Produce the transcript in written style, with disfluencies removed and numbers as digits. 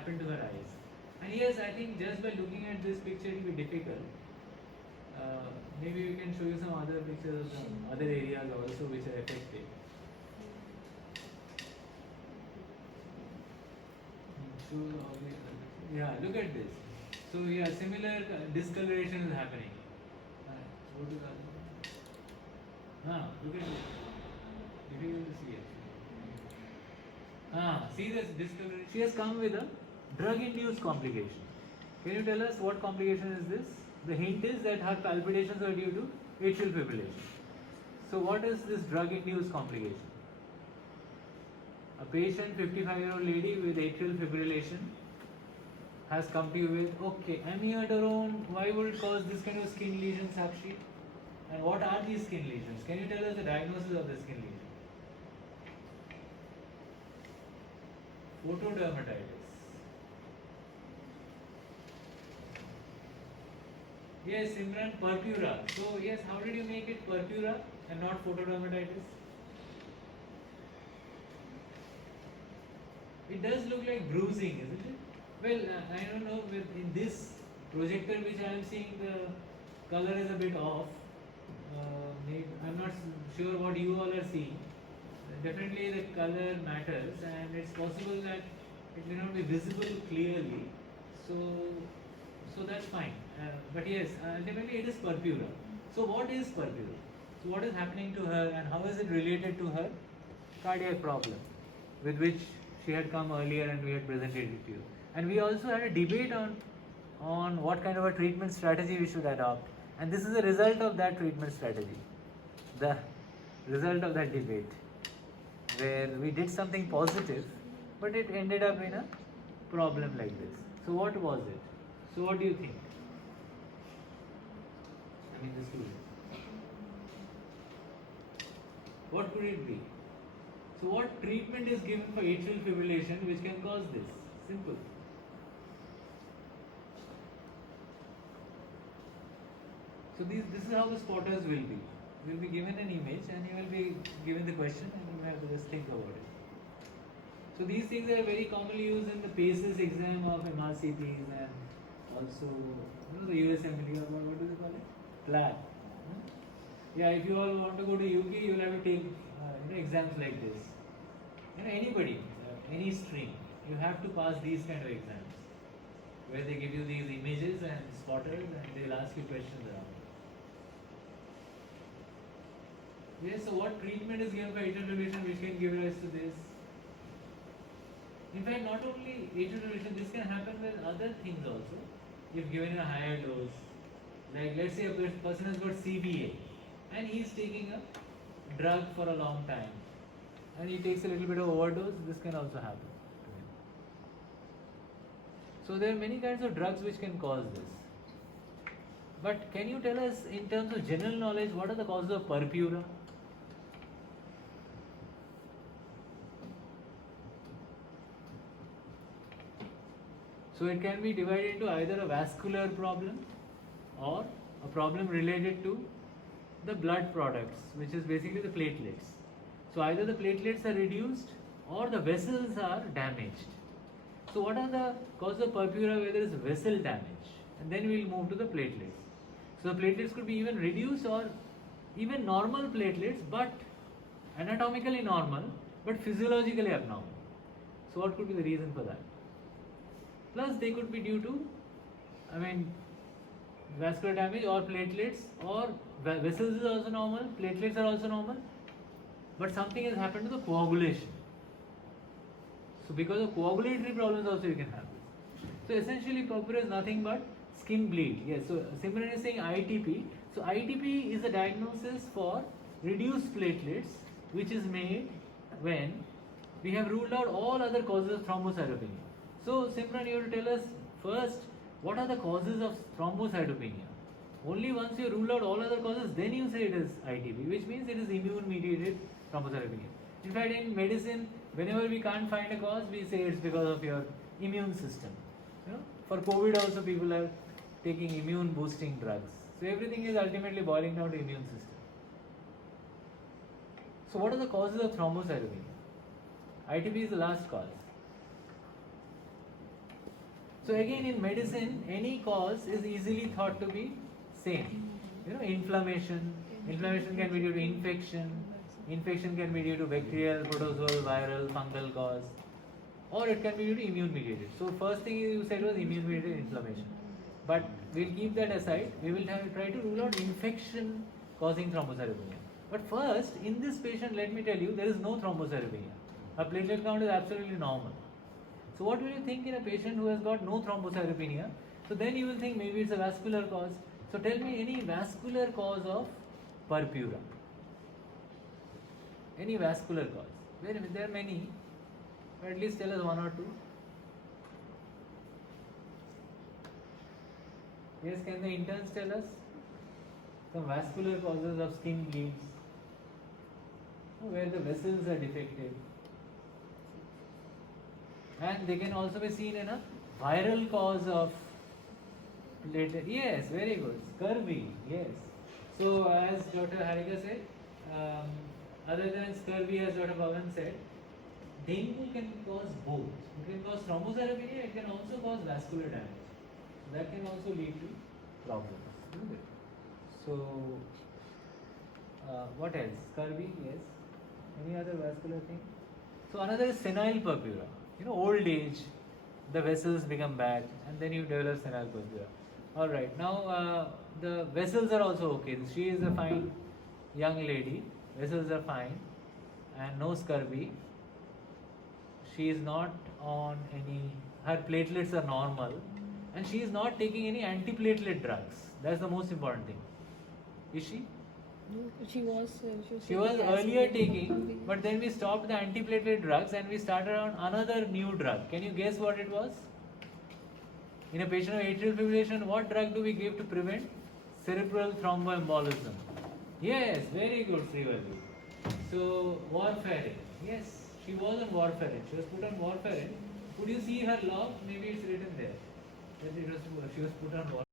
happened to her eyes. And yes, I think just by looking at this picture it will be difficult. Maybe we can show you some other pictures of some other areas also which are affected. Yeah, look at this. So yeah, similar discoloration is happening. What is that? Look at this. Difficult to see actually. See this discoloration. She has come with a drug-induced complication. Can you tell us what complication is this? The hint is that her palpitations are due to atrial fibrillation. So what is this drug-induced complication? A patient, 55-year-old lady with atrial fibrillation has come to you with, okay, amiodarone, why would it cause this kind of skin lesions, Sakshi? And what are these skin lesions? Can you tell us the diagnosis of the skin lesion? Photodermatitis. Yes, Simran, purpura. So yes, how did you make it purpura and not photodermatitis? It does look like bruising, isn't it? Well, I don't know, in this projector which I am seeing, the color is a bit off. I'm not sure what you all are seeing. Definitely the color matters, and it's possible that it may not be visible clearly. So that's fine. But yes, ultimately it is purpura. So what is purpura? So what is happening to her, and how is it related to her cardiac problem with which she had come earlier and we had presented it to you? And we also had a debate on what kind of a treatment strategy we should adopt. And this is the result of that treatment strategy. The result of that debate, where we did something positive, but it ended up in a problem like this. So what was it? So what do you think? I mean the student. What could it be? So what treatment is given for atrial fibrillation which can cause this? Simple. So this is how the spotters will be. You will be given an image and you will be given the question and you will have to just think about it. So these things are very commonly used in the PACES exam of MRCPs and also the USMLE, or what do they call it? PLAB. Yeah, if you all want to go to UK, you will have to take exams like this. Anybody, any stream, you have to pass these kind of exams where they give you these images and spotters and they will ask you questions around. Yes, so what treatment is given for atrial fibrillation which can give rise to this? In fact, not only atrial fibrillation, this can happen with other things also. If given a higher dose, like let's say a person has got CVA and he is taking a drug for a long time and he takes a little bit of overdose, this can also happen to him. So there are many kinds of drugs which can cause this. But can you tell us in terms of general knowledge, what are the causes of purpura? So it can be divided into either a vascular problem or a problem related to the blood products, which is basically the platelets. So either the platelets are reduced or the vessels are damaged. So what are the causes of purpura where there is vessel damage? And then we will move to the platelets. So the platelets could be even reduced or even normal platelets, but anatomically normal, but physiologically abnormal. So what could be the reason for that? Plus they could be due to, vascular damage or platelets, or vessels is also normal, platelets are also normal, but something has happened to the coagulation. So because of coagulatory problems also you can have this. So essentially purpura is nothing but skin bleed. Yes, so Simran is saying ITP. So ITP is a diagnosis for reduced platelets which is made when we have ruled out all other causes of thrombocytopenia. So Simran, you have to tell us first what are the causes of thrombocytopenia. Only once you rule out all other causes, then you say it is ITP, which means it is immune mediated thrombocytopenia. In fact, in medicine, whenever we can't find a cause, we say it's because of your immune system. For COVID also people are taking immune boosting drugs. So everything is ultimately boiling down to immune system. So what are the causes of thrombocytopenia? ITP is the last cause. So again, in medicine, any cause is easily thought to be same. You know, inflammation. Inflammation can be due to infection. Infection can be due to bacterial, protozoal, viral, fungal cause, or it can be due to immune mediated. So first thing you said was immune mediated inflammation, but we'll keep that aside. We will try to rule out infection causing thrombocytopenia. But first, in this patient, let me tell you, there is no thrombocytopenia. Her platelet count is absolutely normal. So what will you think in a patient who has got no thrombocytopenia? So then you will think maybe it's a vascular cause. So tell me any vascular cause of purpura. Any vascular cause. There are many, but at least tell us one or two. Yes, can the interns tell us some vascular causes of skin bleeds? Where the vessels are defective. And they can also be seen in a viral cause of platelet. Yes, very good. Scurvy, yes. So as Dr. Harika said, other than scurvy, as Dr. Bhavan said, dengue can cause both. It can cause thrombocytopenia, it can also cause vascular damage. So that can also lead to problems, isn't it? So, what else? Scurvy, yes. Any other vascular thing? So another is senile purpura. You know, old age, the vessels become bad, and then you develop senile purpura. All right. Now the vessels are also okay. She is a fine young lady. Vessels are fine, and no scurvy. She is not on any. Her platelets are normal, and she is not taking any antiplatelet drugs. That's the most important thing. Is she? She was Earlier taking, but then we stopped the antiplatelet drugs and we started on another new drug. Can you guess what it was? In a patient of atrial fibrillation, what drug do we give to prevent cerebral thromboembolism? Yes, very good, Srivalli. So, warfarin. Yes, she was on warfarin. She was put on warfarin. Could you see her log? Maybe it's written there. She was put on warfarin.